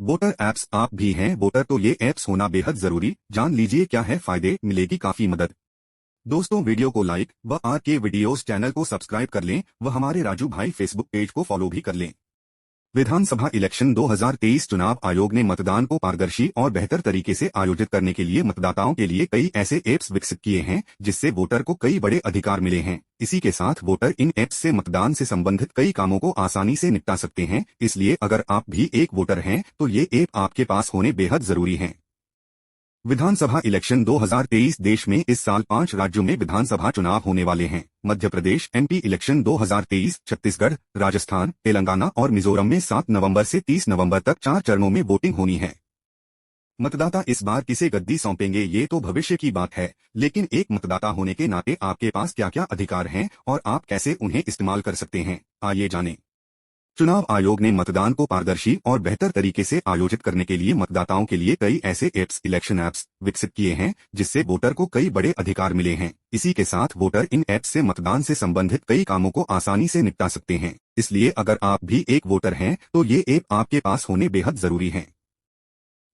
Voter apps आप भी हैं वोटर तो ये ऐप्स होना बेहद जरूरी। जान लीजिए क्या है फायदे, मिलेगी काफी मदद। दोस्तों वीडियो को लाइक व आर के वीडियोस चैनल को सब्सक्राइब कर लें व हमारे राजू भाई फेसबुक पेज को फॉलो भी कर लें। विधानसभा इलेक्शन 2023 चुनाव आयोग ने मतदान को पारदर्शी और बेहतर तरीके से आयोजित करने के लिए मतदाताओं के लिए कई ऐसे ऐप्स विकसित किए हैं जिससे वोटर को कई बड़े अधिकार मिले हैं। इसी के साथ वोटर इन ऐप्स से मतदान से संबंधित कई कामों को आसानी से निपटा सकते हैं। इसलिए अगर आप भी एक वोटर हैं तो ये ऐप आपके पास होने बेहद जरूरी हैं। विधानसभा इलेक्शन 2023 देश में इस साल 5 राज्यों में विधानसभा चुनाव होने वाले हैं। मध्य प्रदेश एमपी इलेक्शन 2023, छत्तीसगढ़, राजस्थान, तेलंगाना और मिजोरम में 7 नवंबर से 30 नवंबर तक 4 चरणों में वोटिंग होनी है। मतदाता इस बार किसे गद्दी सौंपेंगे ये तो भविष्य की बात है, लेकिन एक मतदाता होने के नाते आपके पास क्या क्या अधिकार हैं और आप कैसे उन्हें इस्तेमाल कर सकते हैं, आइए जानें। चुनाव आयोग ने मतदान को पारदर्शी और बेहतर तरीके से आयोजित करने के लिए मतदाताओं के लिए कई ऐसे ऐप्स इलेक्शन ऐप्स विकसित किए हैं जिससे वोटर को कई बड़े अधिकार मिले हैं। इसी के साथ वोटर इन ऐप्स से मतदान से संबंधित कई कामों को आसानी से निपटा सकते हैं। इसलिए अगर आप भी एक वोटर हैं तो ये ऐप आपके पास होने बेहद जरूरी है।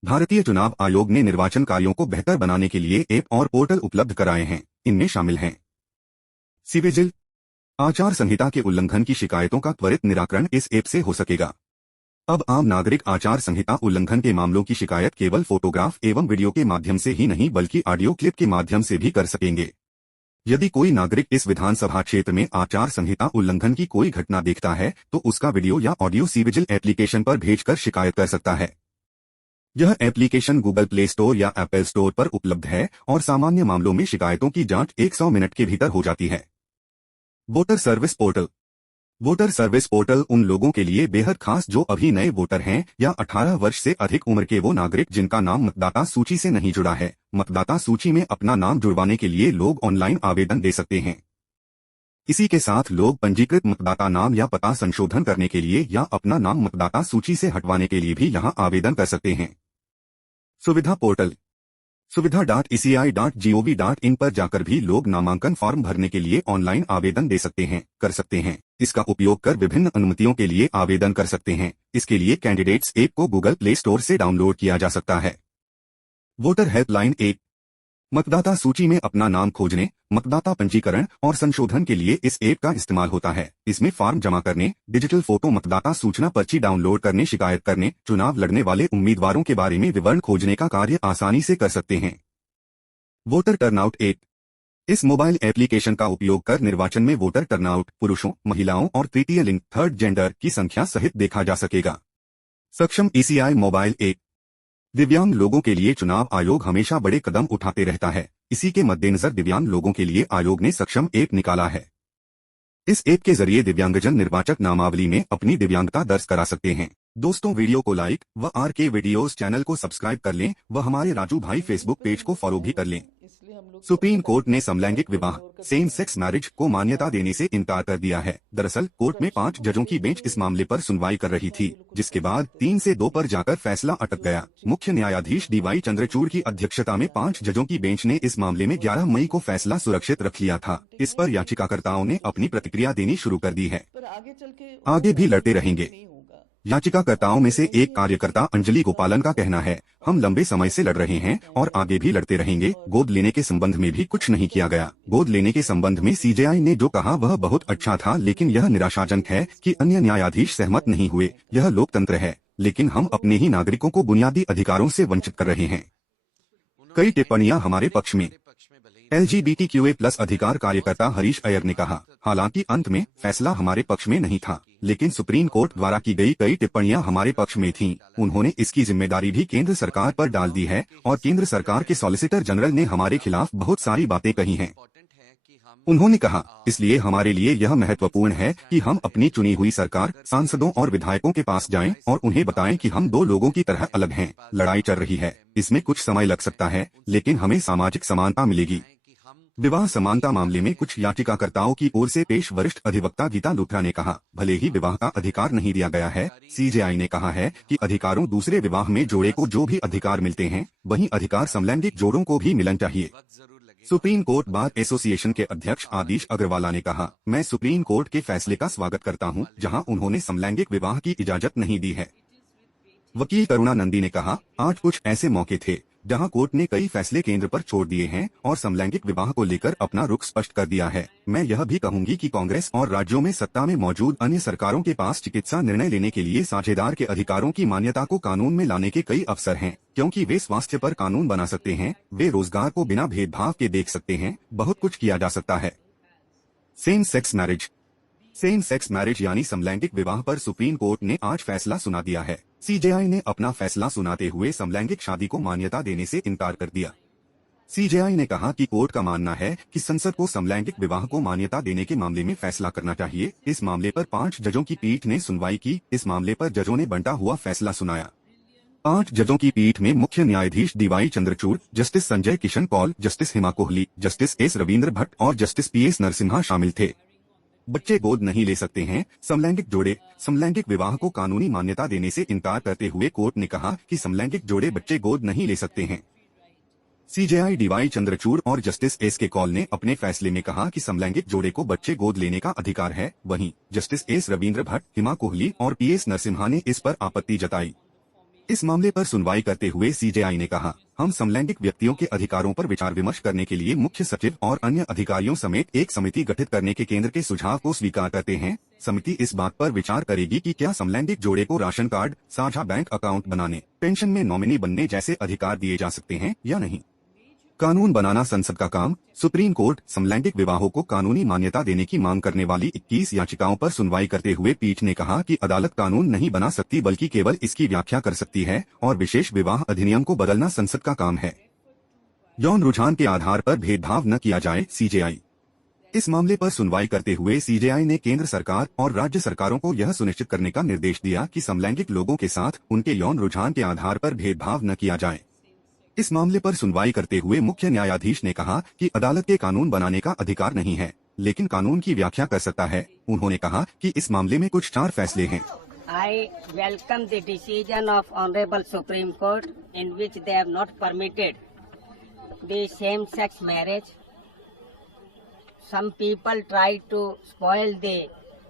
भारतीय चुनाव आयोग ने निर्वाचन कार्यों को बेहतर बनाने के लिए ऐप और पोर्टल उपलब्ध कराए हैं। इनमें शामिल हैं सीविजिल, आचार संहिता के उल्लंघन की शिकायतों का त्वरित निराकरण इस ऐप से हो सकेगा। अब आम नागरिक आचार संहिता उल्लंघन के मामलों की शिकायत केवल फोटोग्राफ एवं वीडियो के माध्यम से ही नहीं बल्कि ऑडियो क्लिप के माध्यम से भी कर सकेंगे। यदि कोई नागरिक इस विधानसभा क्षेत्र में आचार संहिता उल्लंघन की कोई घटना देखता है तो उसका वीडियो या ऑडियो सीविजिल एप्लीकेशन पर भेजकर शिकायत कर सकता है। यह एप्लीकेशन गूगल प्ले स्टोर या एप्पल स्टोर पर उपलब्ध है और सामान्य मामलों में शिकायतों की जांच 100 मिनट के भीतर हो जाती है। Voter service portal. Voter service portal उन लोगों के लिए बेहद खास जो अभी नए वोटर हैं या 18 वर्ष से अधिक उम्र के वो नागरिक जिनका नाम मतदाता सूची से नहीं जुड़ा है। मतदाता सूची में अपना नाम जुड़वाने के लिए लोग ऑनलाइन आवेदन दे सकते हैं। इसी के साथ लोग पंजीकृत मतदाता नाम या पता संशोधन करने के लिए या अपना नाम मतदाता सूची से हटवाने के लिए भी यहां आवेदन कर सकते हैं। सुविधा पोर्टल। सुविधा.eci.gov.in पर जाकर भी लोग नामांकन फॉर्म भरने के लिए ऑनलाइन आवेदन दे सकते हैं, कर सकते हैं। इसका उपयोग कर विभिन्न अनुमतियों के लिए आवेदन कर सकते हैं। इसके लिए कैंडिडेट्स ऐप को गूगल प्ले स्टोर से डाउनलोड किया जा सकता है। Voter helpline app. मतदाता सूची में अपना नाम खोजने, मतदाता पंजीकरण और संशोधन के लिए इस ऐप का इस्तेमाल होता है। इसमें फॉर्म जमा करने, डिजिटल फोटो, मतदाता सूचना पर्ची डाउनलोड करने, शिकायत करने, चुनाव लड़ने वाले उम्मीदवारों के बारे में विवरण खोजने का कार्य आसानी से कर सकते हैं। Voter turnout app. इस मोबाइल एप्लीकेशन का उपयोग कर निर्वाचन में वोटर टर्नआउट पुरुषों, महिलाओं और तृतीय लिंग थर्ड जेंडर की संख्या सहित देखा जा सकेगा। सक्षम ईसीआई मोबाइल ऐप। दिव्यांग लोगों के लिए चुनाव आयोग हमेशा बड़े कदम उठाते रहता है। इसी के मद्देनजर दिव्यांग लोगों के लिए आयोग ने सक्षम ऐप निकाला है। इस ऐप के जरिए दिव्यांगजन निर्वाचक नामावली में अपनी दिव्यांगता दर्ज करा सकते हैं। दोस्तों वीडियो को लाइक व आर के वीडियोस चैनल को सब्सक्राइब कर लें व हमारे राजू भाई फेसबुक पेज को फॉलो भी कर लें। सुप्रीम कोर्ट ने समलैंगिक विवाह सेम सेक्स मैरिज को मान्यता देने से इनकार कर दिया है। दरअसल कोर्ट में 5 जजों की बेंच इस मामले पर सुनवाई कर रही थी, जिसके बाद 3 से 2 पर जाकर फैसला अटक गया। मुख्य न्यायाधीश DY चंद्रचूड़ की अध्यक्षता में 5 जजों की बेंच ने इस मामले में 11 मई को फैसला सुरक्षित रख लिया था। इस पर याचिकाकर्ताओं ने अपनी प्रतिक्रिया देनी शुरू कर दी है। आगे भी लड़ते रहेंगे। याचिकाकर्ताओं में से एक कार्यकर्ता अंजलि गोपालन का कहना है, हम लंबे समय से लड़ रहे हैं और आगे भी लड़ते रहेंगे। गोद लेने के संबंध में भी कुछ नहीं किया गया। गोद लेने के संबंध में CJI ने जो कहा वह बहुत अच्छा था, लेकिन यह निराशाजनक है कि अन्य न्यायाधीश सहमत नहीं हुए। यह लोकतंत्र है, लेकिन हम अपने ही नागरिकों को बुनियादी अधिकारों से वंचित कर रहे हैं। कई टिप्पणियां हमारे पक्ष में। LGBTQA+ अधिकार कार्यकर्ता हरीश अय्यर ने कहा, हालांकि अंत में फैसला हमारे पक्ष में नहीं था, लेकिन सुप्रीम कोर्ट द्वारा की गई कई टिप्पणियां हमारे पक्ष में थीं। उन्होंने इसकी जिम्मेदारी भी केंद्र सरकार पर डाल दी है और केंद्र सरकार के सॉलिसिटर जनरल ने हमारे खिलाफ बहुत सारी बातें कही हैं। उन्होंने कहा, इसलिए हमारे लिए यह महत्वपूर्ण है कि हम अपनी चुनी हुई सरकार, सांसदों और विधायकों के पास जाएं और उन्हें बताएं कि हम 2 लोगों की तरह अलग हैं। लड़ाई चल रही है, इसमें कुछ समय लग सकता है, लेकिन हमें सामाजिक समानता मिलेगी। विवाह समानता मामले में कुछ याचिकाकर्ताओं की ओर से पेश वरिष्ठ अधिवक्ता गीता लुथरा ने कहा, भले ही विवाह का अधिकार नहीं दिया गया है, CJI ने कहा है कि अधिकारों दूसरे विवाह में जोड़े को जो भी अधिकार मिलते हैं वही अधिकार समलैंगिक जोड़ों को भी मिलना चाहिए। सुप्रीम कोर्ट बार एसोसिएशन के अध्यक्ष आदिश अग्रवाला ने कहा, मैं सुप्रीम कोर्ट के फैसले का स्वागत करता हूं, जहां उन्होंने समलैंगिक विवाह की इजाजत नहीं दी है। वकील करुणा नंदी ने कहा, आज कुछ ऐसे मौके थे जहां कोर्ट ने कई फैसले केंद्र पर छोड़ दिए हैं और समलैंगिक विवाह को लेकर अपना रुख स्पष्ट कर दिया है। मैं यह भी कहूंगी कि कांग्रेस और राज्यों में सत्ता में मौजूद अन्य सरकारों के पास चिकित्सा निर्णय लेने के लिए साझेदार के अधिकारों की मान्यता को कानून में लाने के कई अवसर हैं, क्योंकि वे स्वास्थ्य पर कानून बना सकते हैं, वे रोजगार को बिना भेदभाव के देख सकते हैं, बहुत कुछ किया जा सकता है। सेम सेक्स मैरिज यानी समलैंगिक विवाह पर सुप्रीम कोर्ट ने आज फैसला सुना दिया है। सीजेआई ने अपना फैसला सुनाते हुए समलैंगिक शादी को मान्यता देने से इनकार कर दिया। सीजेआई ने कहा कि कोर्ट का मानना है कि संसद को समलैंगिक विवाह को मान्यता देने के मामले में फैसला करना चाहिए। इस मामले पर 5 जजों की पीठ ने सुनवाई की। इस मामले पर जजों ने बंटा हुआ फैसला सुनाया। 5 जजों की पीठ में मुख्य न्यायाधीश DY Chandrachud, justice Sanjay Kishan Kaul, justice Hima Kohli, justice S Ravindra Bhatt और जस्टिस पीएस नरसिम्हा शामिल थे। बच्चे गोद नहीं ले सकते हैं। समलैंगिक विवाह को कानूनी मान्यता देने से इनकार करते हुए कोर्ट ने कहा कि समलैंगिक जोड़े बच्चे गोद नहीं ले सकते हैं। सीजेआई डीवाई चंद्रचूड़ और जस्टिस एस के कौल ने अपने फैसले में कहा कि समलैंगिक जोड़े को बच्चे गोद लेने का अधिकार है। वहीं जस्टिस एस रविंद्र भट्ट, हिमा कोहली और पीएस नरसिम्हा ने इस पर आपत्ति जताई। इस मामले पर सुनवाई करते हुए सीजेआई ने कहा, हम समलैंगिक व्यक्तियों के अधिकारों पर विचार विमर्श करने के लिए मुख्य सचिव और अन्य अधिकारियों समेत एक समिति गठित करने के केंद्र के सुझाव को स्वीकार करते हैं। समिति इस बात पर विचार करेगी कि क्या समलैंगिक जोड़े को राशन कार्ड, साझा बैंक अकाउंट बनाने, पेंशन में नॉमिनी बनने जैसे अधिकार दिए जा सकते हैं या नहीं। कानून बनाना संसद का काम। सुप्रीम कोर्ट समलैंगिक विवाहों को कानूनी मान्यता देने की मांग करने वाली 21 याचिकाओं पर सुनवाई करते हुए पीठ ने कहा कि अदालत कानून नहीं बना सकती बल्कि केवल इसकी व्याख्या कर सकती है और विशेष विवाह अधिनियम को बदलना संसद का काम है। यौन रुझान के आधार पर भेदभाव न किया जाए। सीजेआई इस मामले पर सुनवाई करते हुए सीजेआई ने केंद्र सरकार और राज्य सरकारों को यह सुनिश्चित करने का निर्देश दिया कि समलैंगिक लोगों के साथ उनके यौन रुझान के आधार पर भेदभाव न किया जाए। इस मामले पर सुनवाई करते हुए मुख्य न्यायाधीश ने कहा कि अदालत के कानून बनाने का अधिकार नहीं है, लेकिन कानून की व्याख्या कर सकता है। उन्होंने कहा कि इस मामले में कुछ 4 फैसले हैं। I welcome the decision of Honorable Supreme Court in which they have not permitted the same-sex marriage. Some people try to spoil the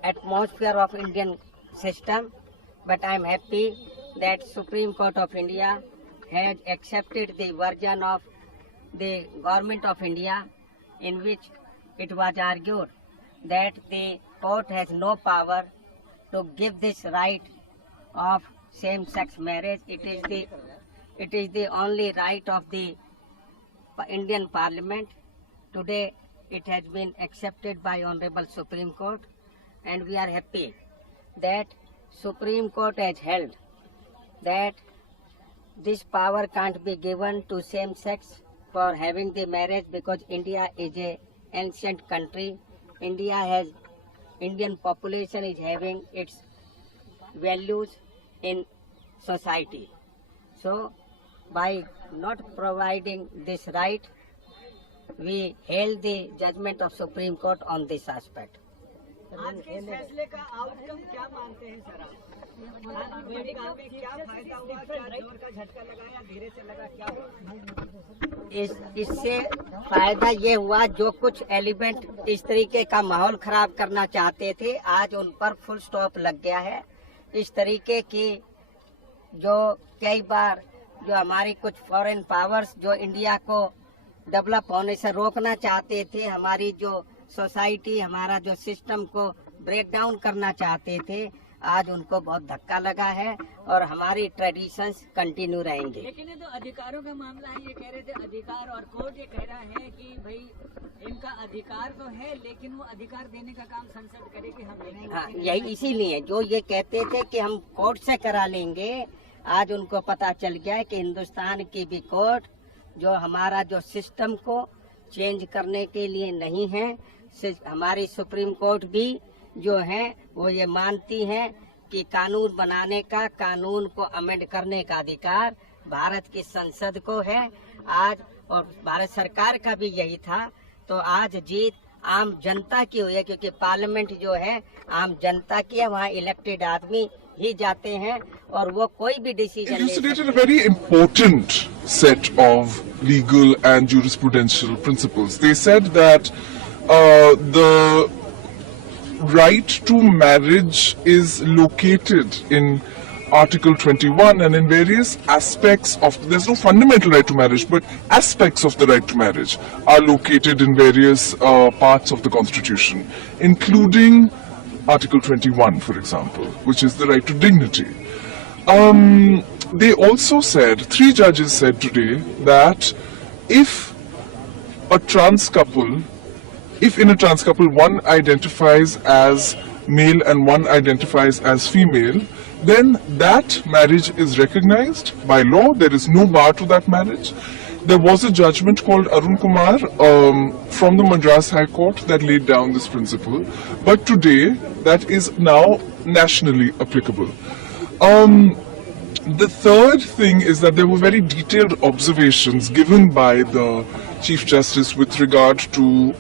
atmosphere of Indian system, but I am happy that Supreme Court of India has accepted the version of the Government of India in which it was argued that the court has no power to give this right of same-sex marriage. It is the only right of the Indian Parliament. Today it has been accepted by Honorable Supreme Court, and we are happy that Supreme Court has held that this power can't be given to same sex for having the marriage because India is a ancient country. Indian population is having its values in society. So by not providing this right, we hail the judgment of Supreme Court on this aspect. आज के इस फैसले का outcome क्या मानते हैं sir आप? America में क्या फायदा हुआ, क्या जोर का झटका लगा या धीरे से लगा, क्या हुआ? इससे फायदा ये हुआ, जो कुछ एलिमेंट इस तरीके का माहौल खराब करना चाहते थे, आज उन पर फुल स्टॉप लग गया है। इस तरीके की जो कई बार जो हमारी कुछ फॉरेन पावर्स जो इंडिया को डेवलप होने से रोकना चाहते थे, हमारी जो सोसाइटी, हमारा जो सिस्टम को ब्रेक डाउन करना चाहते थे, आज उनको बहुत धक्का लगा है और हमारी ट्रेडिशंस कंटिन्यू रहेंगे। लेकिन ये तो अधिकारों का मामला है, ये कह रहे थे अधिकार, और कोर्ट ये कह रहा है कि भाई इनका अधिकार तो है लेकिन वो अधिकार देने का काम संसद करे कि हम नहीं। हाँ, यही इसीलिए जो ये कहते थे कि हम कोर्ट से करा लेंगे, आज उनको पता चल गया है कि हिंदुस्तान की भी कोर्ट जो हमारा जो सिस्टम को चेंज करने के लिए नहीं है, हमारी सुप्रीम कोर्ट भी जो है वो ये मानती है कि कानून बनाने का, कानून को अमेंड करने का अधिकार भारत की संसद को है आज, और भारत सरकार का भी यही था। तो आज जीत आम जनता की हुई है, क्योंकि पार्लियामेंट जो है आम जनता की है, वहाँ इलेक्टेड आदमी ही जाते हैं और वो कोई भी decision elucidated a very important set of legal and jurisprudential principles. They said that the right to marriage is located in Article 21 and in various aspects of, there's no fundamental right to marriage, but aspects of the right to marriage are located in various parts of the Constitution, including Article 21, for example, which is the right to dignity. They also said, 3 judges said today, that if in a trans couple one identifies as male and one identifies as female, then that marriage is recognized by law. There is no bar to that marriage. There was a judgment called Arun Kumar from the Madras High Court that laid down this principle, but today that is now nationally applicable. The third thing is that there were very detailed observations given by the Chief Justice with regard to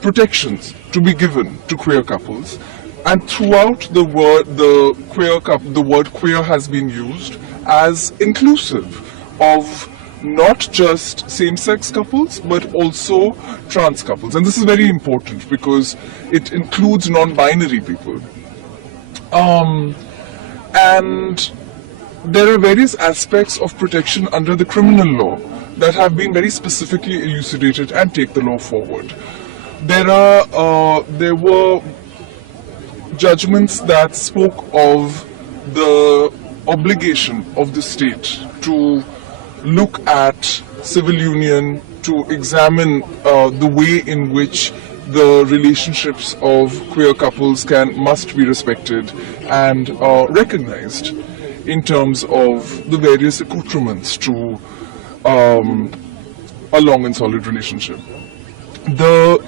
protections to be given to queer couples, and throughout the word queer has been used as inclusive of not just same-sex couples but also trans couples, and this is very important because it includes non-binary people. And there are various aspects of protection under the criminal law that have been very specifically elucidated and take the law forward. There were judgments that spoke of the obligation of the state to look at civil union, to examine the way in which the relationships of queer couples must be respected and recognized in terms of the various accoutrements to a long and solid relationship. The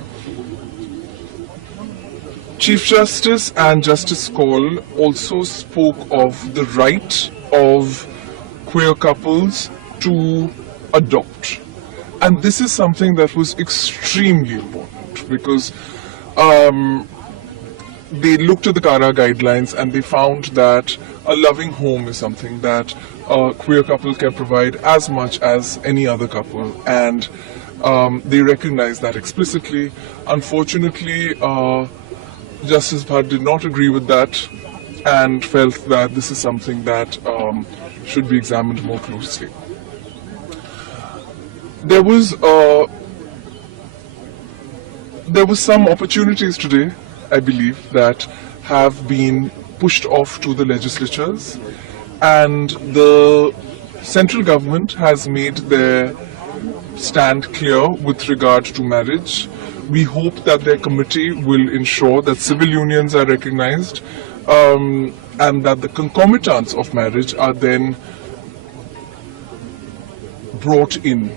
Chief Justice and Justice Kaul also spoke of the right of queer couples to adopt. And this is something that was extremely important because they looked at the CARA guidelines and they found that a loving home is something that a queer couple can provide as much as any other couple, and they recognize that explicitly. Unfortunately, Justice Bhatt did not agree with that and felt that this is something that should be examined more closely. There was some opportunities today, I believe, that have been pushed off to the legislatures, and the central government has made their stand clear with regard to marriage. We hope that their committee will ensure that civil unions are recognized and that the concomitants of marriage are then brought in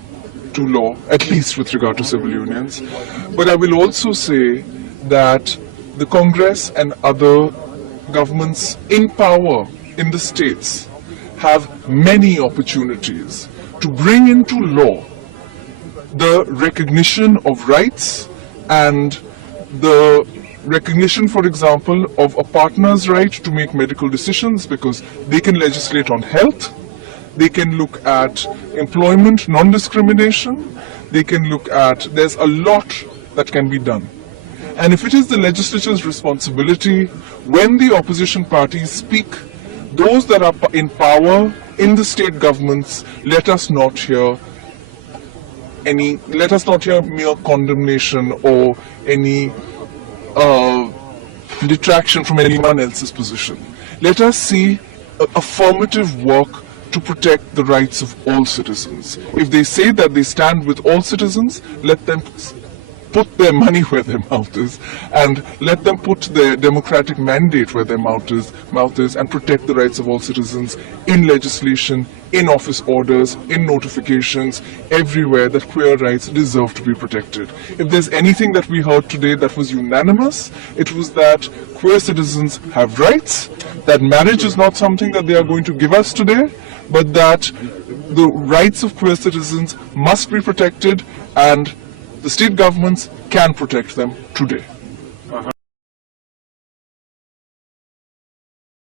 to law, at least with regard to civil unions. But I will also say that the Congress and other governments in power in the states have many opportunities to bring into law the recognition of rights and the recognition, for example, of a partner's right to make medical decisions, because they can legislate on health, they can look at employment non-discrimination, they can look at, there's a lot that can be done. And if it is the legislature's responsibility, when the opposition parties speak, those that are in power in the state governments, let us not hear mere condemnation or any detraction from anyone else's position. Let us see affirmative work to protect the rights of all citizens. If they say that they stand with all citizens, let them put their money where their mouth is, and let them put their democratic mandate where their mouth is, and protect the rights of all citizens in legislation, in office orders, in notifications, everywhere that queer rights deserve to be protected. If there's anything that we heard today that was unanimous, it was that queer citizens have rights, that marriage is not something that they are going to give us today, but that the rights of queer citizens must be protected, and the state governments can protect them today.